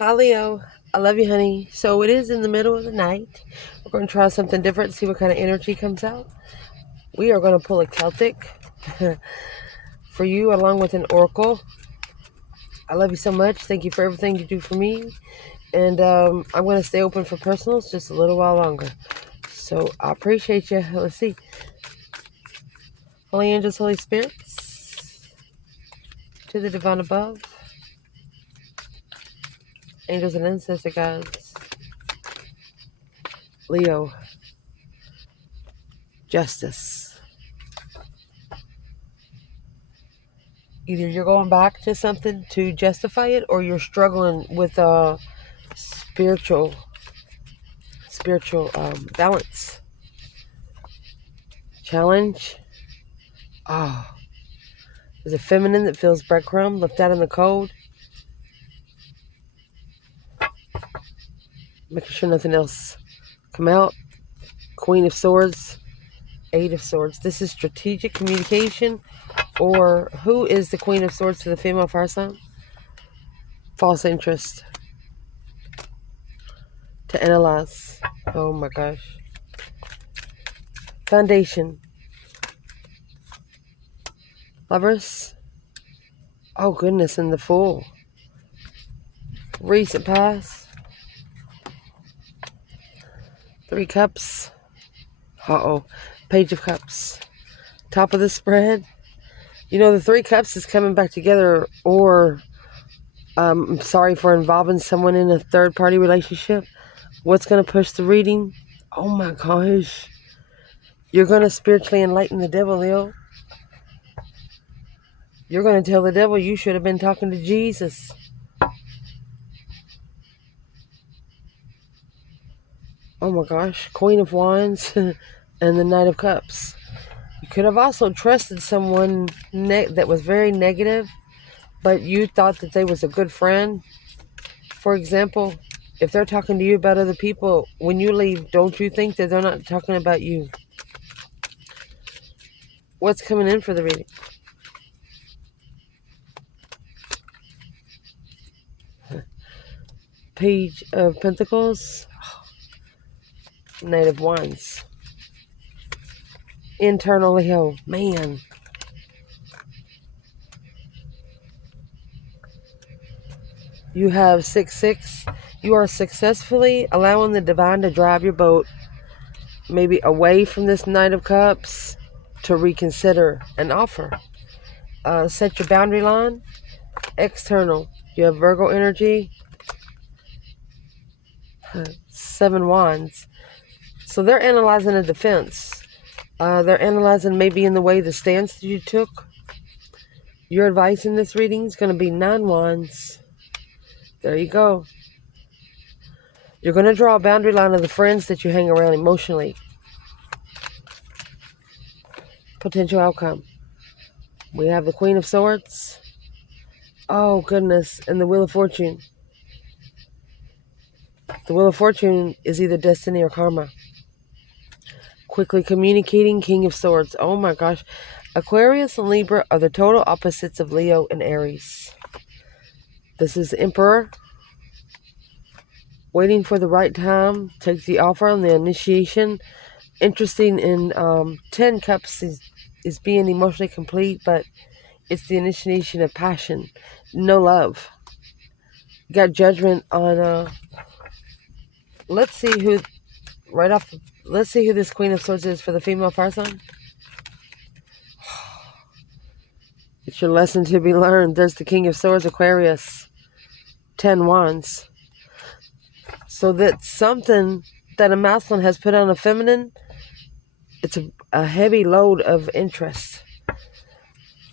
Hi, Leo. I love you, honey. So it is in the middle of the night. We're going to try something different, see what kind of energy comes out. We are going to pull a Celtic for you, along with an oracle. I love you so much. Thank you for everything you do for me. And I'm going to stay open for personals just a little while longer. So I appreciate you. Let's see. Holy angels, Holy spirits, to the divine above, angels and ancestor guides. Leo, justice. Either you're going back to something to justify it, or you're struggling with spiritual balance. Challenge. Oh, there's a feminine that feels breadcrumb left out in the cold, making sure nothing else come out. Queen of Swords, Eight of Swords. This is strategic communication. Or who is the Queen of Swords to the female fire sign? False interest. To analyze. Oh my gosh. Foundation. Lovers. Oh goodness, and the Fool. Recent past. Three Cups. Uh-oh. Page of Cups. Top of the spread. You know, the Three Cups is coming back together, or I'm sorry for involving someone in a third-party relationship. What's going to push the reading? Oh my gosh. You're going to spiritually enlighten the devil, Leo. You're going to tell the devil you should have been talking to Jesus. Oh my gosh. Queen of Wands and the Knight of Cups. You could have also trusted someone that was very negative, but you thought that they was a good friend. For example, if they're talking to you about other people, when you leave, don't you think that they're not talking about you? What's coming in for the reading? Page of Pentacles. Knight of Wands. Internal Leo. Man. You have 6-6. You are successfully allowing the divine to drive your boat maybe away from this Knight of Cups to reconsider an offer. Set your boundary line. External. You have Virgo energy. 7 Wands. So they're analyzing a defense. They're analyzing maybe in the way the stance that you took. Your advice in this reading is going to be 9 Wands. There you go. You're going to draw a boundary line of the friends that you hang around emotionally. Potential outcome. We have the Queen of Swords. Oh, goodness. And the Wheel of Fortune. The Wheel of Fortune is either destiny or karma. Quickly communicating, King of Swords. Oh, my gosh. Aquarius and Libra are the total opposites of Leo and Aries. This is Emperor. Waiting for the right time. Takes the offer on the initiation. Interesting in 10 Cups is being emotionally complete, but it's the initiation of passion. No love. Got Judgment on, let's see who, let's see who this Queen of Swords is for the female fire sign. It's your lesson to be learned. There's the King of Swords, Aquarius. 10 Wands. So that's something that a masculine has put on a feminine. It's a heavy load of interest.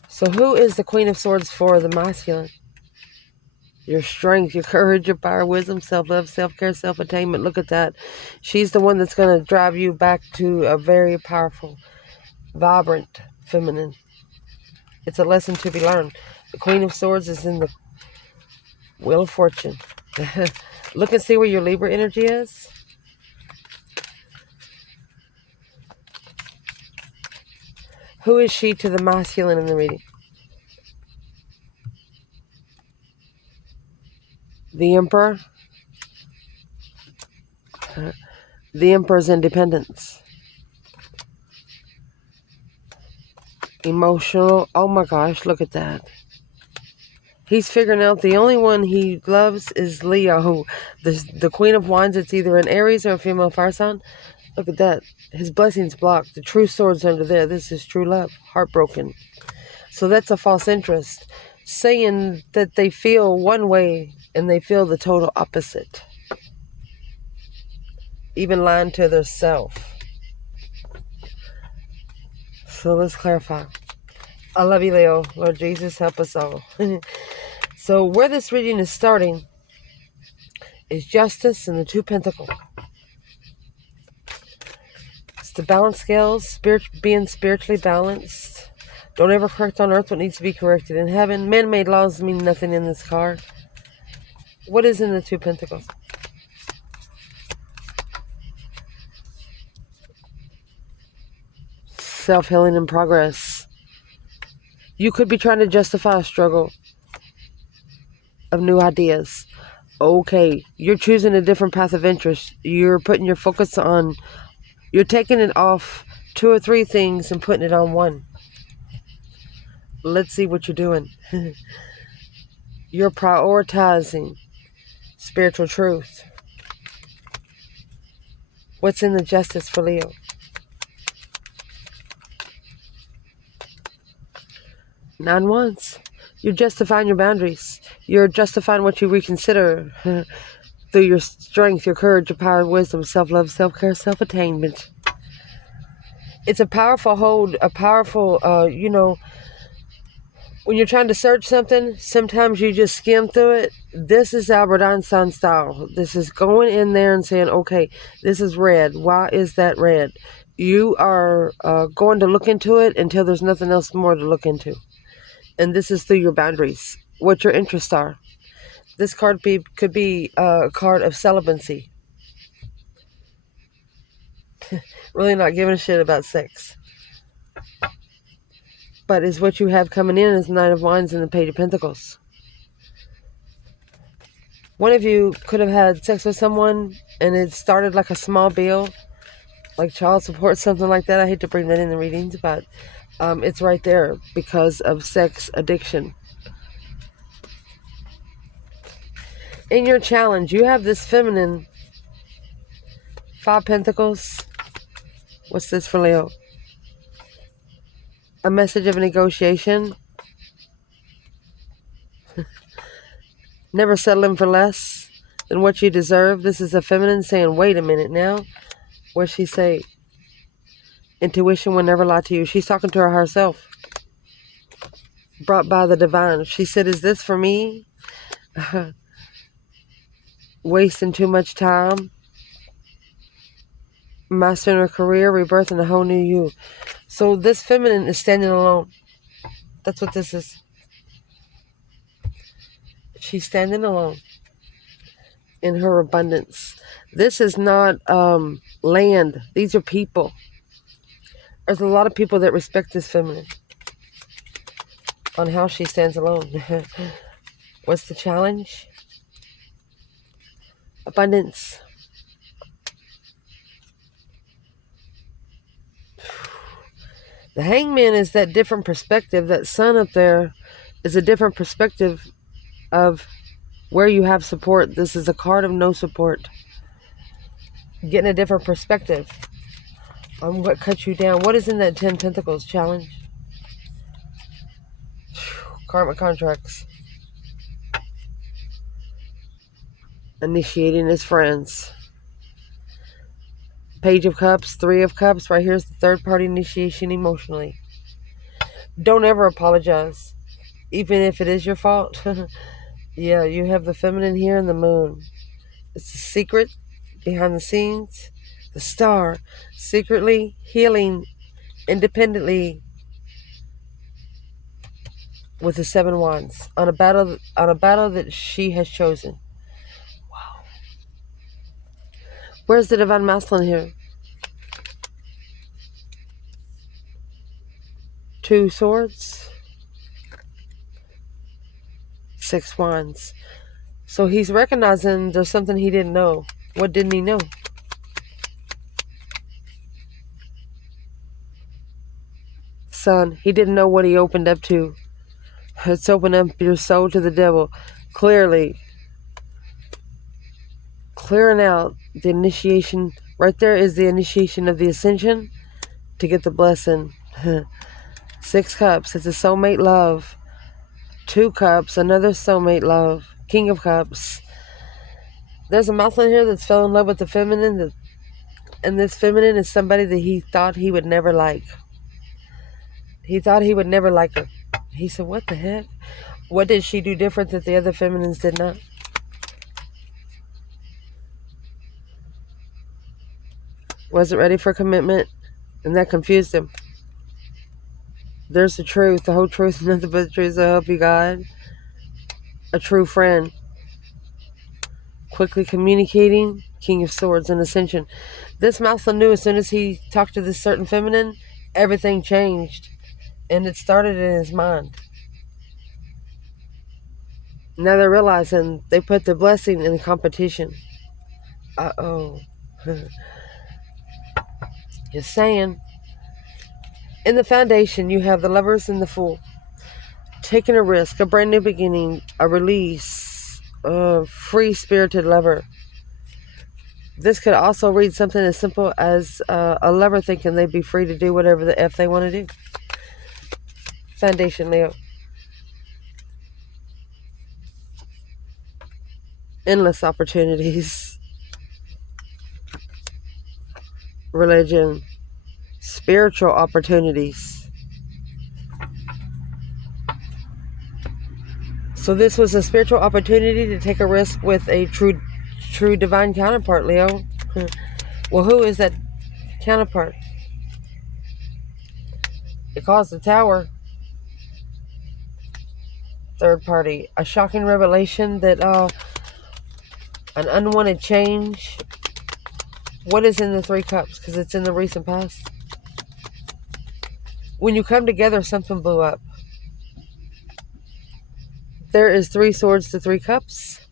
So who is the Queen of Swords for the masculine? Your strength, your courage, your power, wisdom, self-love, self-care, self-attainment. Look at that. She's the one that's going to drive you back to a very powerful, vibrant feminine. It's a lesson to be learned. The Queen of Swords is in the Wheel of Fortune. Look and see where your Libra energy is. Who is she to the masculine in the reading? The Emperor. The Emperor's independence. Emotional. Oh my gosh, look at that. He's figuring out the only one he loves is Leo. The Queen of Wands, it's either an Aries or a female fire sign. Look at that. His blessings blocked. The true sword's under there. This is true love. Heartbroken. So that's a false interest. Saying that they feel one way and they feel the total opposite. Even lying to their self. So let's clarify. I love you, Leo. Lord Jesus, help us all. So where this reading is starting is Justice and the Two Pentacles. It's the balance scales, being spiritually balanced. Don't ever correct on earth what needs to be corrected in heaven. Man-made laws mean nothing in this card. What is in the Two Pentacles? Self-healing in progress. You could be trying to justify a struggle of new ideas. Okay, you're choosing a different path of interest. You're putting your focus on, you're taking it off 2 or 3 things and putting it on one. Let's see what you're doing. You're prioritizing spiritual truth. What's in the Justice for Leo? Nine Wands. You're justifying your boundaries. You're justifying what you reconsider through your strength, your courage, your power, wisdom, self-love, self-care, self-attainment. It's a powerful hold, a powerful, when you're trying to search something, sometimes you just skim through it. This is Albert Einstein style. This is going in there and saying, okay, this is red. Why is that red? You are going to look into it until there's nothing else more to look into. And this is through your boundaries, what your interests are. This card could be a card of celibacy. Really not giving a shit about sex. But is what you have coming in is Nine of Wands and the Page of Pentacles. One of you could have had sex with someone and it started like a small bill, like child support, something like that. I hate to bring that in the readings, but it's right there because of sex addiction. In your challenge, you have this feminine 5 Pentacles. What's this for Leo? A message of a negotiation. Never settling for less than what you deserve. This is a feminine saying, wait a minute now. What'd she say? Intuition will never lie to you. She's talking to her herself. Brought by the divine. She said, is this for me? Wasting too much time. Mastering her career. Rebirthing a whole new you. So this feminine is standing alone. That's what this is. She's standing alone in her abundance. This is not land. These are people. There's a lot of people that respect this feminine on how she stands alone. What's the challenge? Abundance. The Hangman is that different perspective. That sun up there is a different perspective of where you have support. This is a card of no support. Getting a different perspective on what cuts you down. What is in that 10 Pentacles challenge? Karmic contracts. Initiating his friends. Page of Cups, 3 of Cups. Right here's the third party initiation emotionally. Don't ever apologize. Even if it is your fault. Yeah, you have the feminine here and the moon. It's the secret behind the scenes. The star secretly healing independently with the 7 Wands on a battle that she has chosen. Wow. Where's the divine masculine here? 2 Swords. 6 Wands. So he's recognizing there's something he didn't know. What didn't he know? Son, he didn't know what he opened up to. It's opened up your soul to the devil. Clearly. Clearing out the initiation. Right there is the initiation of the ascension to get the blessing. 6 cups. It's a soulmate love. 2 cups. Another soulmate love. King of cups. There's a masculine here that's fell in love with the feminine. And this feminine is somebody that he thought he would never like. He thought he would never like her. He said, what the heck? What did she do different that the other feminines did not? Wasn't ready for commitment. And that confused him. There's the truth. The whole truth. Nothing but the truth. So help you God. A true friend. Quickly communicating. King of Swords and Ascension. This masculine knew as soon as he talked to this certain feminine, everything changed. And it started in his mind. Now they're realizing they put the blessing in the competition. Uh-oh. Just saying. In the foundation, you have the Lovers and the Fool. Taking a risk, a brand new beginning, a release, a free-spirited lover. This could also read something as simple as a lover thinking they'd be free to do whatever the F they want to do. Foundation, Leo. Endless opportunities. Religion. Spiritual opportunities. So this was a spiritual opportunity to take a risk with a true divine counterpart, Leo. Well, who is that counterpart? It calls the Tower. Third party. A shocking revelation that an unwanted change. What is in the 3 cups? Because it's in the recent past. When you come together, something blew up. There is 3 swords to 3 cups.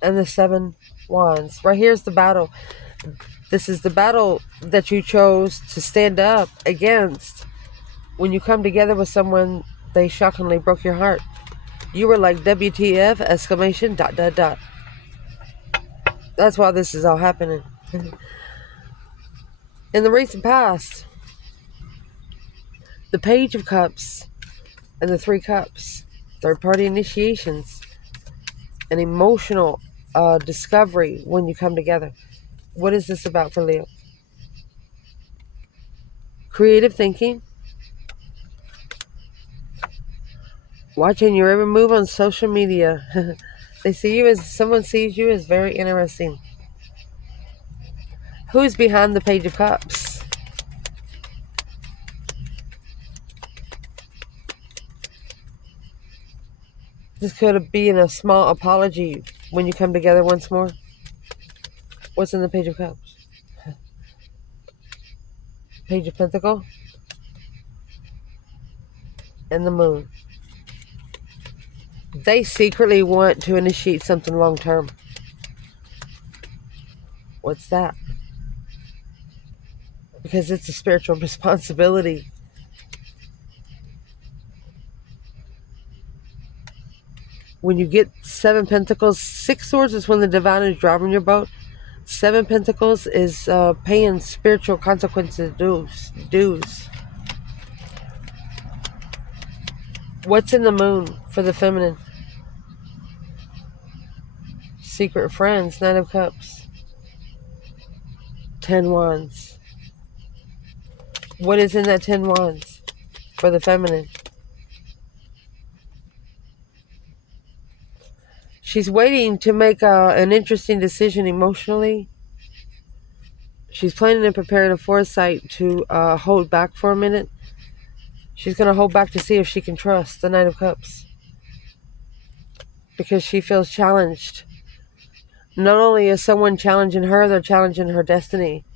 And the 7 wands. Right here's the battle. This is the battle that you chose to stand up against. When you come together with someone, they shockingly broke your heart. You were like, WTF, exclamation, ... That's why this is all happening. In the recent past, the Page of Cups and the 3 cups, third-party initiations, an emotional discovery when you come together. What is this about for Leo? Creative thinking. Watching your every move on social media. Someone sees you as very interesting. Who's behind the Page of Cups? This could be in a small apology when you come together once more. What's in the Page of Cups? Page of Pentacles. And the Moon. They secretly want to initiate something long term. What's that? Because it's a spiritual responsibility. When you get 7 Pentacles, 6 Swords is when the divine is driving your boat. 7 Pentacles is paying spiritual consequences dues. What's in the Moon for the feminine? Secret friends, 9 of Cups. 10 Wands. What is in that 10 Wands for the feminine? She's waiting to make an interesting decision emotionally. She's planning and preparing a foresight to hold back for a minute. She's going to hold back to see if she can trust the 9 of Cups. Because she feels challenged. Not only is someone challenging her, they're challenging her destiny.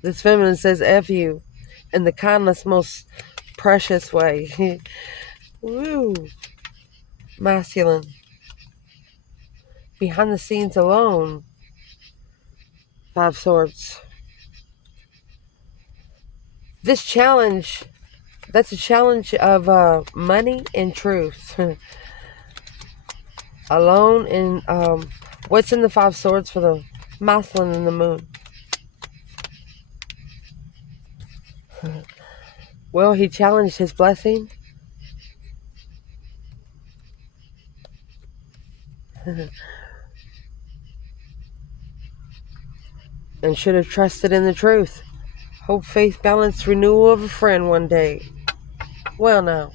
This feminine says F you in the kindest, most precious way. Woo. Masculine. behind the scenes alone. 5 Swords. This challenge, that's a challenge of money and truth. Alone in, what's in the 5 Swords for the masculine and the moon? Well, he challenged his blessing. And should have trusted in the truth. Hope, faith, balance, renewal of a friend one day. Well, now.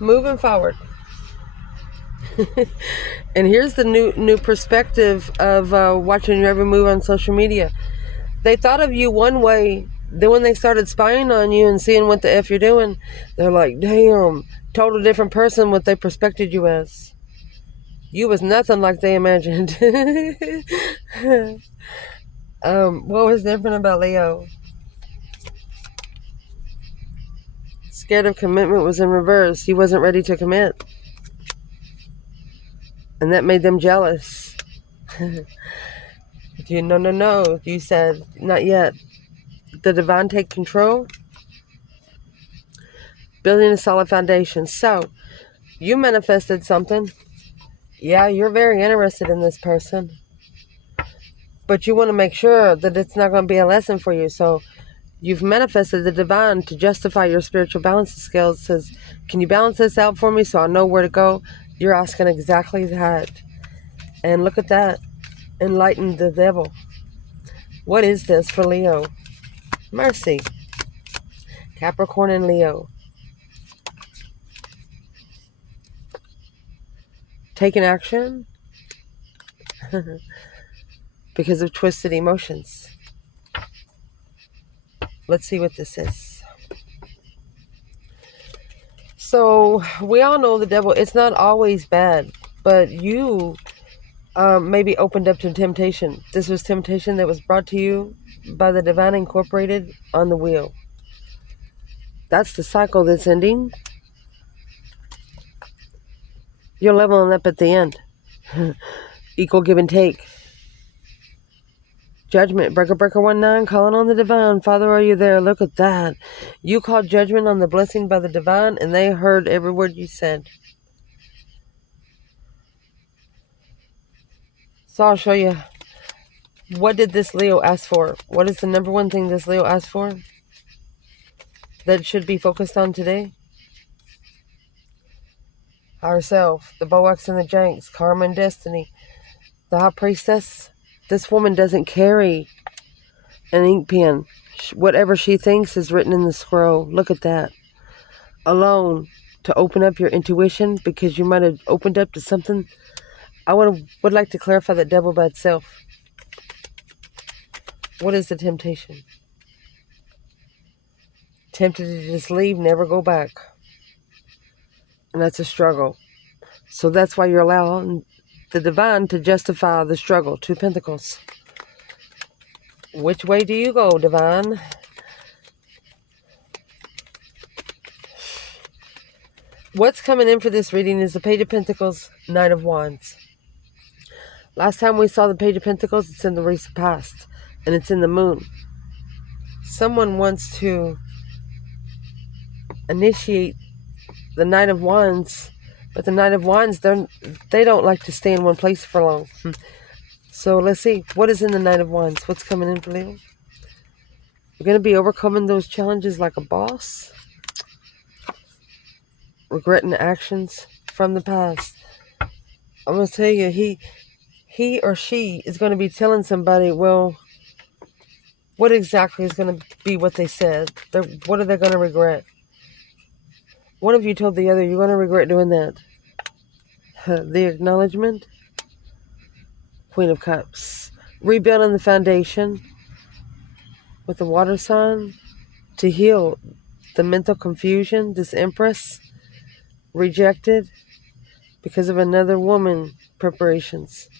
Moving forward. And here's the new perspective of watching your every move on social media. They thought of you one way. Then when they started spying on you and seeing what the F you're doing, they're like, damn, total different person what they prospected you as. You was nothing like they imagined. What was different about Leo? Scared of commitment was in reverse. He wasn't ready to commit. And that made them jealous. No. You said, not yet. The divine take control. Building a solid foundation. So, you manifested something. Yeah, you're very interested in this person. But you want to make sure that it's not going to be a lesson for you. So, you've manifested the divine to justify your spiritual balance skills. It says, can you balance this out for me so I know where to go? You're asking exactly that. And look at that. Enlighten the devil. What is this for Leo? Mercy. Capricorn and Leo. Taking action because of twisted emotions. Let's see what this is. So, we all know the devil, it's not always bad, but you maybe opened up to temptation. This was temptation that was brought to you by the divine incorporated on the wheel. That's the cycle that's ending. You're leveling up at the end. Equal give and take. Judgment. Breaker 19, calling on the divine. Father, are you there? Look at that. You called judgment on the blessing by the divine, and they heard every word you said. So I'll show you. What did this Leo ask for? What is the number one thing this Leo asked for that should be focused on today? Higher self, the Boax and the Janks, karma and destiny, the high priestess. This woman doesn't carry an ink pen. Whatever she thinks is written in the scroll. Look at that. Alone to open up your intuition because you might have opened up to something. I would like to clarify that devil by itself. What is the temptation? Tempted to just leave, never go back. And that's a struggle. So that's why you're allowing the divine to justify the struggle. 2 Pentacles. Which way do you go, divine? What's coming in for this reading is the Page of Pentacles, Knight of Wands. Last time we saw the Page of Pentacles, it's in the recent past. And it's in the moon. Someone wants to initiate the Knight of Wands, but the Knight of Wands, they don't like to stay in one place for long. So let's see, what is in the Knight of Wands? What's coming in for Leo? You're going to be overcoming those challenges like a boss. Regretting actions from the past. I'm going to tell you, he or she is going to be telling somebody, well, what exactly is going to be what they said? What are they going to regret? One of you told the other, you're going to regret doing that. The acknowledgement. Queen of Cups. Rebuilding the foundation with the water sign to heal the mental confusion. This Empress rejected because of another woman preparations.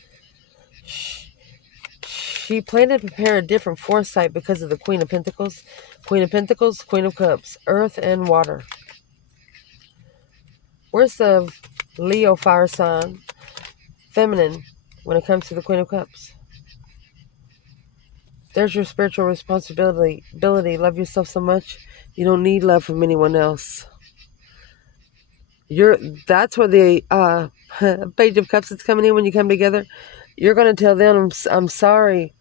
She planned to prepare a different foresight because of the Queen of Pentacles. Queen of Pentacles, Queen of Cups. Earth and water. Where's the Leo fire sign. Feminine when it comes to the Queen of Cups. There's your spiritual responsibility. Love yourself so much you don't need love from anyone else. That's where the Page of Cups is coming in when you come together. You're going to tell them, I'm sorry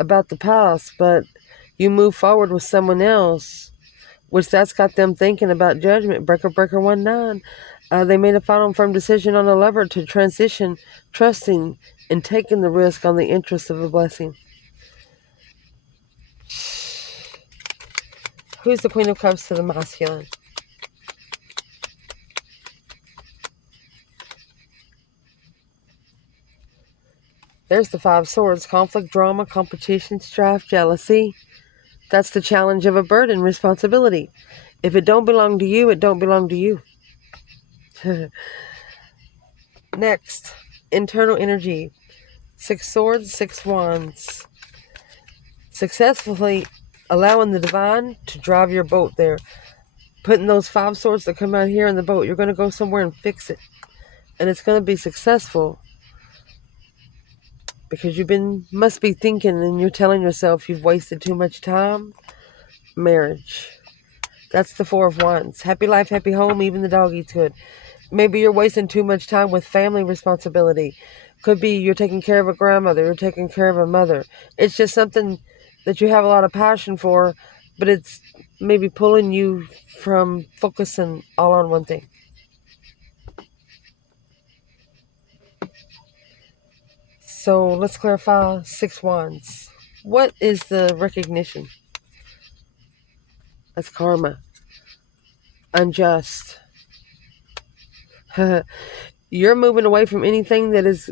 about the past, but you move forward with someone else, which that's got them thinking about judgment. Breaker 19. They made a final and firm decision on a lover to transition, trusting and taking the risk on the interest of a blessing. Who's the Queen of Cups to the masculine? There's the 5 swords. Conflict, drama, competition, strife, jealousy. That's the challenge of a burden, responsibility. If it don't belong to you, it don't belong to you. Next, internal energy. 6 swords, 6 wands. Successfully allowing the divine to drive your boat there. Putting those 5 swords that come out here in the boat. You're going to go somewhere and fix it. And it's going to be successful. Because must be thinking and you're telling yourself you've wasted too much time. Marriage. That's the 4 of Wands. Happy life, happy home, even the dog eats good. Maybe you're wasting too much time with family responsibility. Could be you're taking care of a grandmother, you're taking care of a mother. It's just something that you have a lot of passion for, but it's maybe pulling you from focusing all on one thing. So let's clarify 6 wands. What is the recognition? That's karma. Unjust. You're moving away from anything that is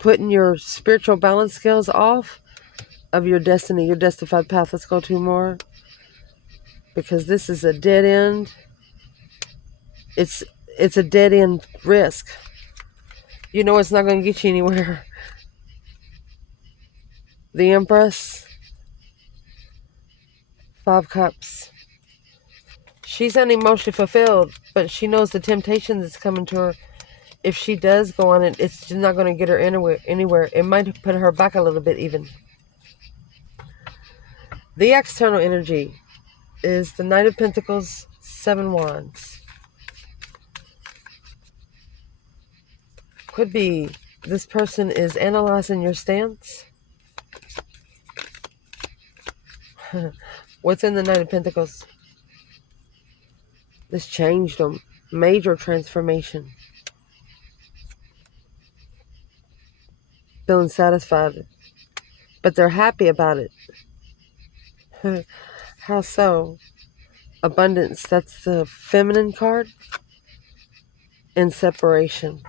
putting your spiritual balance scales off of your destiny, your justified path. Let's go 2 more. Because this is a dead end. It's a dead end risk. You know it's not going to get you anywhere. The Empress. 5 cups. She's unemotionally fulfilled, but she knows the temptation that's coming to her. If she does go on it, it's not going to get her anywhere. It might put her back a little bit even. The external energy is the Knight of Pentacles, 7 wands. Could be this person is analyzing your stance. What's in the Knight of Pentacles? This changed them. Major transformation. Feeling satisfied. But they're happy about it. How so? Abundance. That's the feminine card. And separation.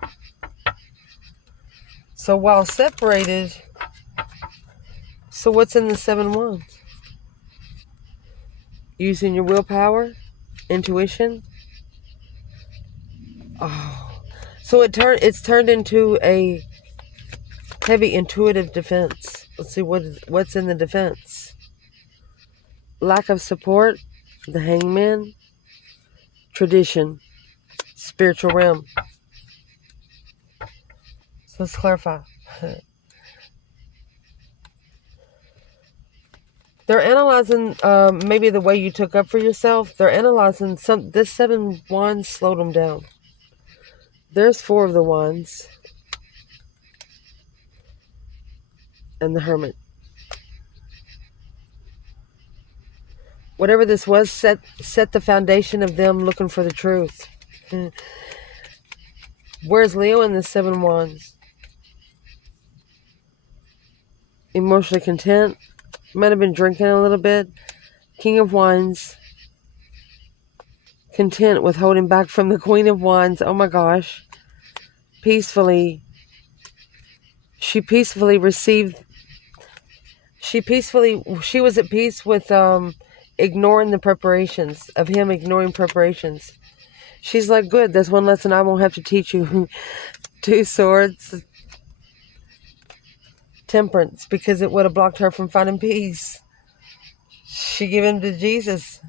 So while separated, so what's in the 7 wands? Using your willpower, intuition. Oh, so it's turned into a heavy intuitive defense. Let's see what's in the defense. Lack of support, the Hangman, tradition, spiritual realm. So let's clarify. They're analyzing maybe the way you took up for yourself. They're analyzing this 7 wands slowed them down. There's 4 of the wands. And the Hermit. Whatever this was, set the foundation of them looking for the truth. Where's Leo in the 7 wands? Emotionally content. Might have been drinking a little bit. King of Wands. Content with holding back from the Queen of Wands. Oh my gosh. Peacefully. She was at peace with ignoring the preparations, of him ignoring preparations. She's like, good, that's one lesson I won't have to teach you. 2 swords. Temperance, because it would have blocked her from finding peace. She gave him to Jesus.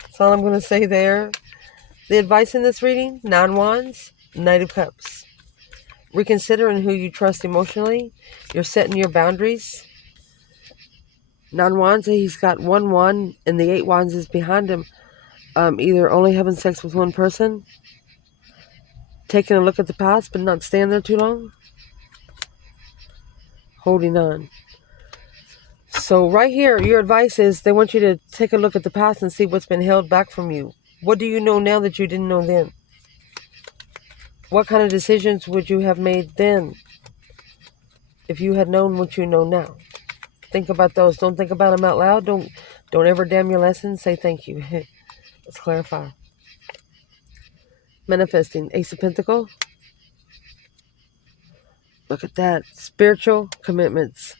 That's all I'm going to say there. The advice in this reading, 9 Wands, Knight of Cups. Reconsidering who you trust emotionally. You're setting your boundaries. 9 Wands, he's got 1 wand, and the 8 Wands is behind him. Either only having sex with one person, taking a look at the past but not staying there too long, holding on. So right here, your advice is they want you to take a look at the past and see what's been held back from you. What do you know now that you didn't know then? What kind of decisions would you have made then if you had known what you know now? Think about those. Don't think about them out loud. Don't ever damn your lessons. Say thank you. Let's clarify. Manifesting. Ace of Pentacles. Look at that. Spiritual commitments.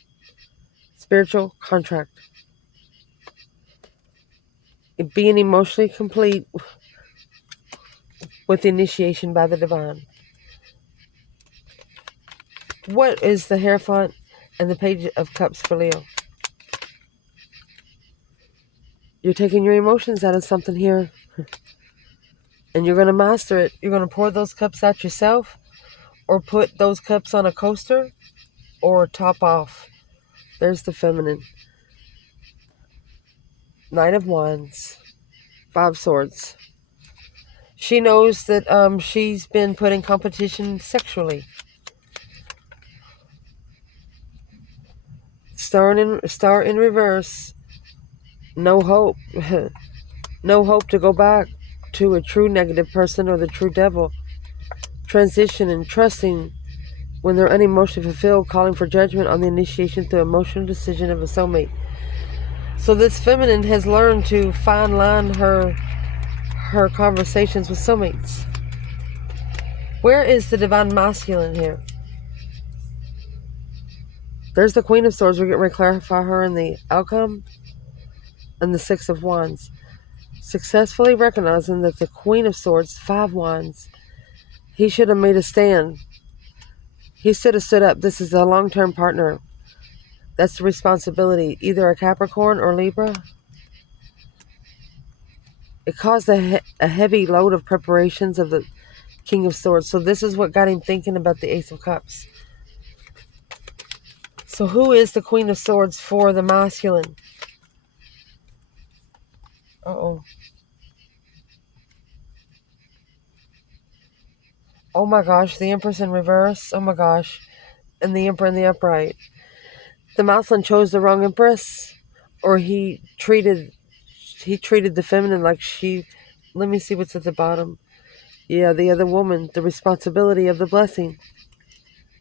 Spiritual contract. Being emotionally complete with initiation by the divine. What is the Hierophant and the Page of Cups for Leo? You're taking your emotions out of something here. And you're going to master it. You're going to pour those cups out yourself. Or put those cups on a coaster. Or top off. There's the feminine. Knight of Wands. 5 Swords. She knows that she's been put in competition sexually. Star in reverse. No hope. No hope to go back to a true negative person or the true devil. Transition and trusting when they're unemotionally fulfilled, calling for judgment on the initiation through emotional decision of a soulmate. So this feminine has learned to fine line her conversations with soulmates. Where is the divine masculine here? There's the Queen of Swords. We're getting ready to clarify her in the outcome. And the 6 of Wands. Successfully recognizing that the Queen of Swords, 5 Wands, he should have made a stand. He should have stood up. This is a long-term partner. That's the responsibility. Either a Capricorn or Libra. It caused a heavy load of preparations of the King of Swords. So this is what got him thinking about the Ace of Cups. So who is the Queen of Swords for the masculine? Uh-oh. Oh my gosh, the Empress in reverse. Oh my gosh. And the Emperor in the upright. The masculine chose the wrong Empress. Or he treated the feminine like she... Let me see what's at the bottom. Yeah, the other woman. The responsibility of the blessing.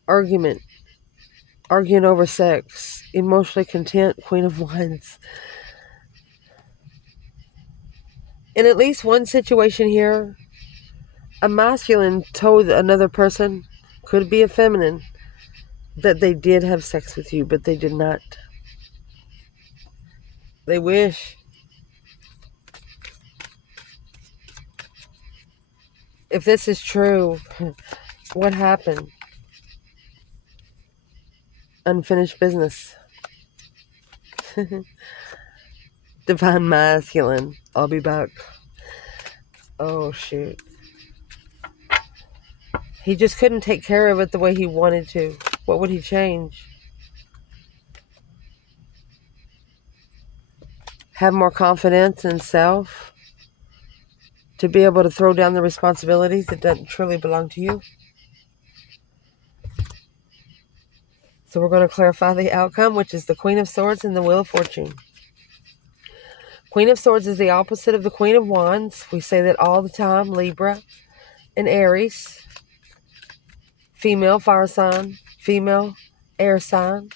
Argument. Arguing over sex. Emotionally content. Queen of Wands. In at least one situation here, a masculine told another person, could be a feminine, that they did have sex with you, but they did not. They wish. If this is true, what happened? Unfinished business. Divine masculine. I'll be back. Oh, shoot. He just couldn't take care of it the way he wanted to. What would he change? Have more confidence in self? To be able to throw down the responsibilities that don't truly belong to you? So we're going to clarify the outcome, which is the Queen of Swords and the Wheel of Fortune. Queen of Swords is the opposite of the Queen of Wands. We say that all the time. Libra and Aries. Female fire sign. Female air sign.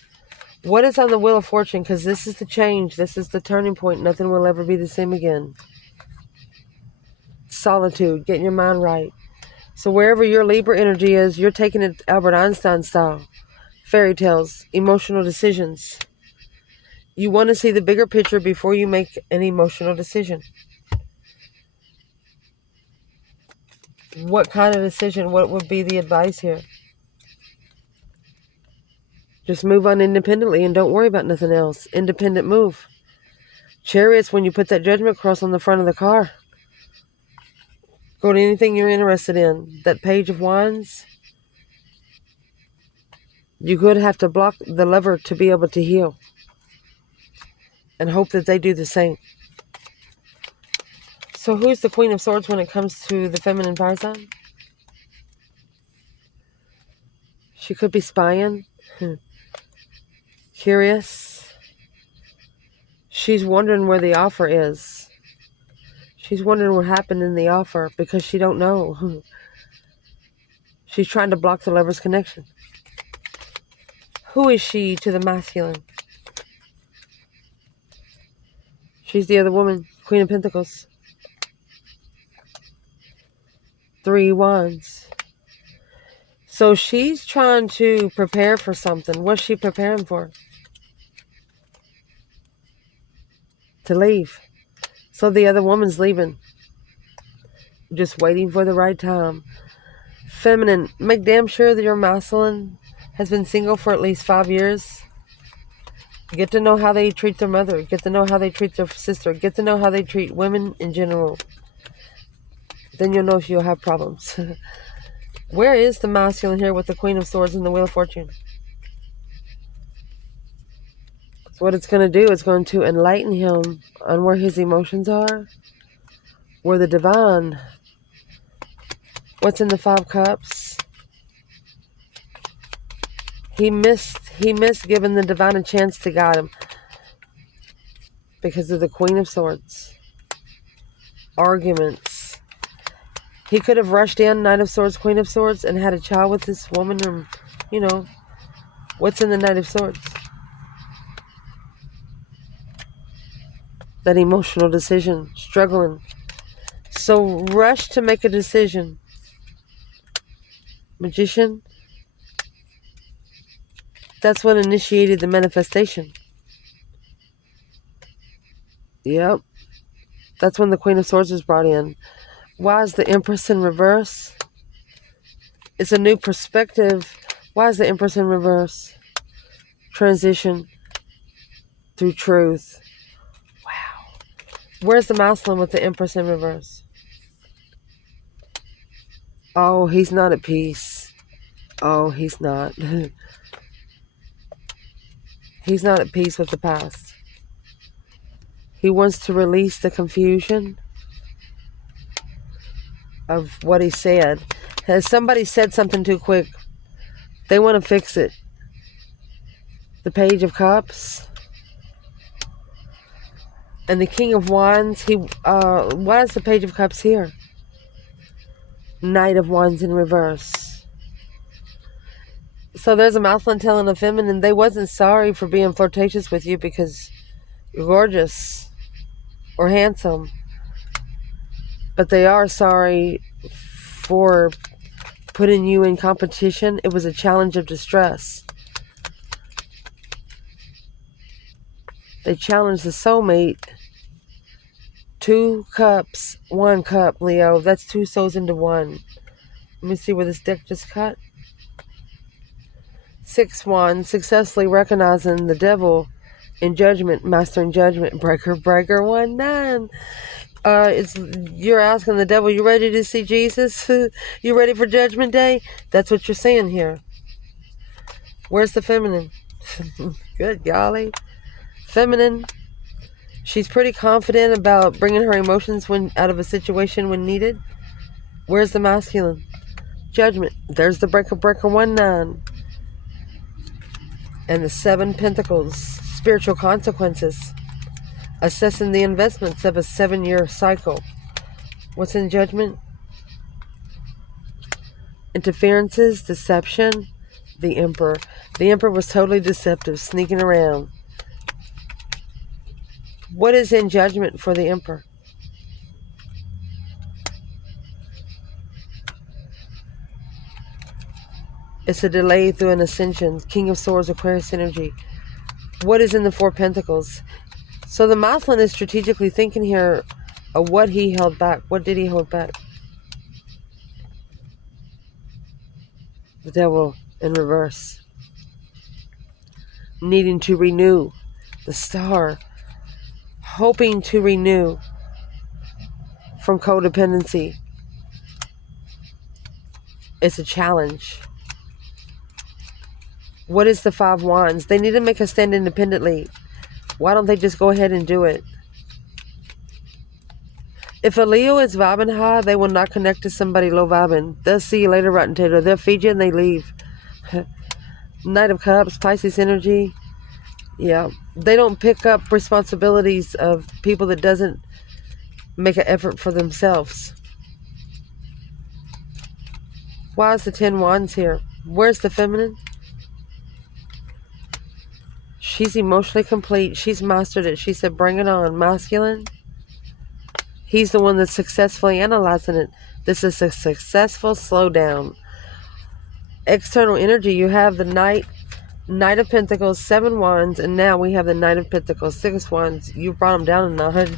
What is on the Wheel of Fortune? Because this is the change. This is the turning point. Nothing will ever be the same again. Solitude. Getting your mind right. So wherever your Libra energy is, you're taking it Albert Einstein style. Fairy tales. Emotional decisions. You want to see the bigger picture before you make an emotional decision. What kind of decision? What would be the advice here? Just move on independently and don't worry about nothing else. Independent move. Chariots, when you put that judgment cross on the front of the car. Go to anything you're interested in. That Page of Wands, you could have to block the lover to be able to heal. And hope that they do the same. So who's the Queen of Swords when it comes to the feminine fire sign? She could be spying. Curious. She's wondering where the offer is. She's wondering what happened in the offer because she don't know. She's trying to block the lover's connection. Who is she to the masculine? She's the other woman, Queen of Pentacles. 3 Wands. So she's trying to prepare for something. What's she preparing for? To leave. So the other woman's leaving. Just waiting for the right time. Feminine. Make damn sure that your masculine has been single for at least 5 years. Get to know how they treat their mother. Get to know how they treat their sister. Get to know how they treat women in general. Then you'll know if you'll have problems. Where is the masculine here with the Queen of Swords and the Wheel of Fortune? So what it's going to do is going to enlighten him on where his emotions are. Where the divine. What's in the 5 Cups? He missed giving the divine a chance to guide him. Because of the Queen of Swords. Arguments. He could have rushed in, Knight of Swords, Queen of Swords, and had a child with this woman. Or, you know, what's in the Knight of Swords? That emotional decision. Struggling. So rush to make a decision. Magician. That's what initiated the manifestation. Yep. That's when the Queen of Swords was brought in. Why is the Empress in reverse? It's a new perspective. Why is the Empress in reverse? Transition through truth. Wow. Where's the masculine with the Empress in reverse? Oh, he's not at peace. Oh, he's not. He's not at peace with the past. He wants to release the confusion of what he said. Has somebody said something too quick? They want to fix it. The Page of Cups. And the King of Wands. Why is the Page of Cups here? Knight of Wands in reverse. So there's a masculine telling a feminine they wasn't sorry for being flirtatious with you because you're gorgeous or handsome. But they are sorry for putting you in competition. It was a challenge of distress. They challenged the soulmate. 2 cups, 1 cup, Leo. That's 2 souls into 1. Let me see where this deck just cut. 6 Wands, successfully recognizing the devil in judgment, mastering judgment, breaker, 1-9. You're asking the devil, you ready to see Jesus? You ready for Judgment Day? That's what you're saying here. Where's the feminine? Good golly. Feminine. She's pretty confident about bringing her emotions out of a situation when needed. Where's the masculine? Judgment. There's the breaker, 1-9. And the 7 Pentacles. Spiritual consequences. Assessing the investments of a 7-year cycle. What's in Judgment? Interferences, deception. The Emperor. The Emperor was totally deceptive, sneaking around. What is in Judgment for the Emperor? It's a delay through an ascension. King of Swords, Aquarius energy. What is in the 4 Pentacles? So the masculine is strategically thinking here of what he held back. What did he hold back? The devil in reverse. Needing to renew. The Star. Hoping to renew from codependency. It's a challenge. What is the Five Wands? They need to make a stand independently. Why don't they just go ahead and do it? If a Leo is vibing high, they will not connect to somebody low vibing. They'll see you later, rotten tater. They'll feed you and they leave. Knight of Cups, Pisces energy. Yeah. They don't pick up responsibilities of people that doesn't make an effort for themselves. Why is the 10 Wands here? Where's the feminine? She's emotionally complete. She's mastered it. She said, bring it on. Masculine. He's the one that's successfully analyzing it. This is a successful slowdown. External energy. You have the Knight of Pentacles, 7 Wands, and now we have the Knight of Pentacles, 6 Wands. You brought them down a notch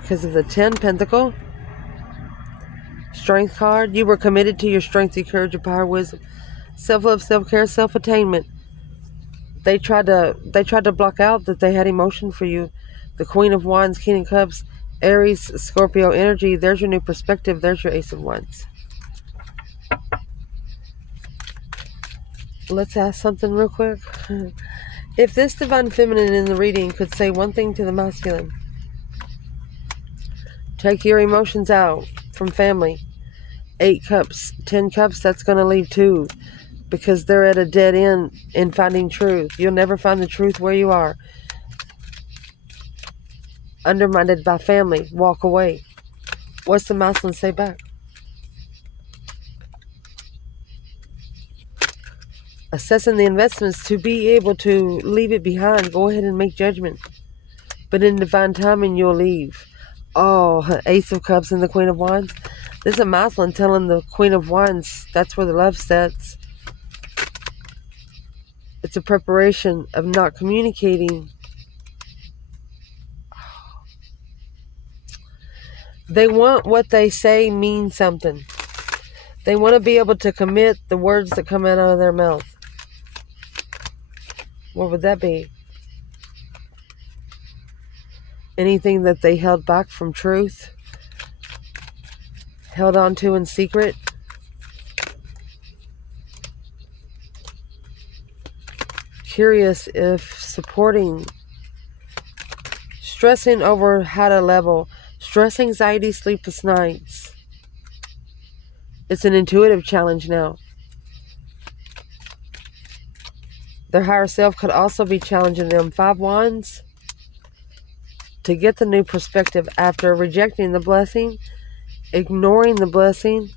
because of the 10 Pentacle. Strength card. You were committed to your strength, your courage, your power, wisdom, self-love, self-care, self-attainment. They tried to block out that they had emotion for you. The Queen of Wands, King of Cups, Aries, Scorpio energy. There's your new perspective. There's your Ace of Wands. Let's ask something real quick. If this divine feminine in the reading could say one thing to the masculine, take your emotions out from family. 8 cups, 10 cups, that's going to leave 2 because they're at a dead end in finding truth. You'll never find the truth where you are. Undermined by family, walk away. What's the masculine say back? Assessing the investments to be able to leave it behind. Go ahead and make judgment. But in divine timing, you'll leave. Oh, Ace of Cups and the Queen of Wands. This is a masculine telling the Queen of Wands that's where the love sets. It's a preparation of not communicating. They want what they say mean something. They want to be able to commit the words that come out of their mouth. What would that be? Anything that they held back from truth, held on to in secret. Curious if supporting, stressing over how to level, stress, anxiety, sleepless nights. It's an intuitive challenge now. Their higher self could also be challenging them. 5 Wands. To get the new perspective after rejecting the blessing, ignoring the blessing.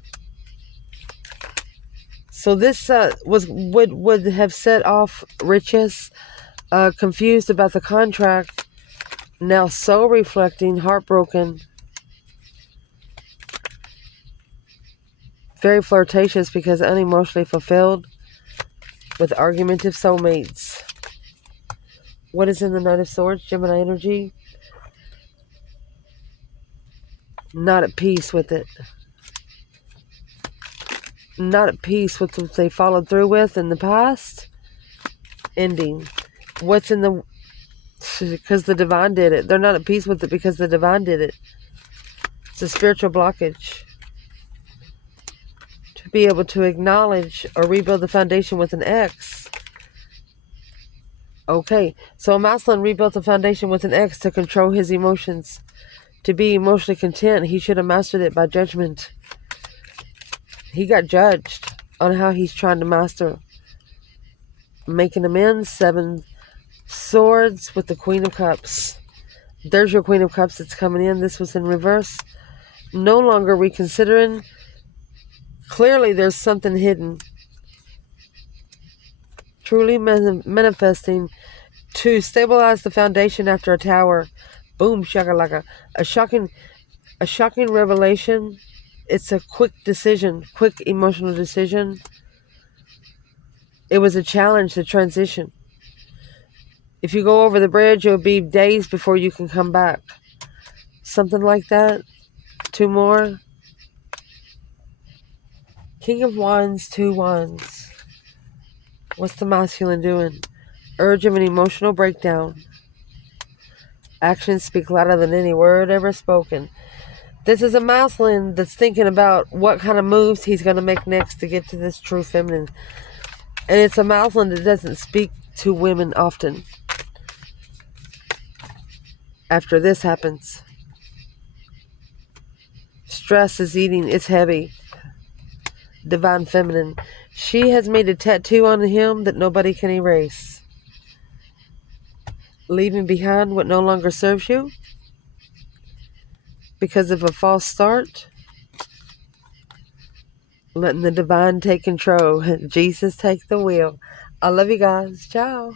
So this would have set off riches, confused about the contract, now so reflecting, heartbroken, very flirtatious because unemotionally fulfilled, with argumentative soulmates. What is in the Knight of Swords? Gemini energy. Not at peace with it. Not at peace with what they followed through with in the past. Ending. What's in the... Because the divine did it. They're not at peace with it because the divine did it. It's a spiritual blockage. To be able to acknowledge or rebuild the foundation with an X. Okay. So a masculine rebuilt the foundation with an X to control his emotions. To be emotionally content, he should have mastered it by judgment. He got judged on how he's trying to master. Making amends. 7 Swords with the Queen of Cups. There's your Queen of Cups that's coming in. This was in reverse. No longer reconsidering. Clearly there's something hidden. Truly manifesting to stabilize the foundation after a tower. Boom, shakalaka. A shocking revelation. It's a quick decision, quick emotional decision. It was a challenge, the transition. If you go over the bridge, it'll be days before you can come back. Something like that. 2 more. King of Wands, 2 Wands. What's the masculine doing? Urge of an emotional breakdown. Actions speak louder than any word ever spoken. This is a masculine that's thinking about what kind of moves he's going to make next to get to this true feminine. And it's a masculine that doesn't speak to women often. After this happens, stress is eating, it's heavy. Divine feminine. She has made a tattoo on him that nobody can erase. Leaving behind what no longer serves you because of a false start. Letting the divine take control. Jesus take the wheel. I love you guys. Ciao.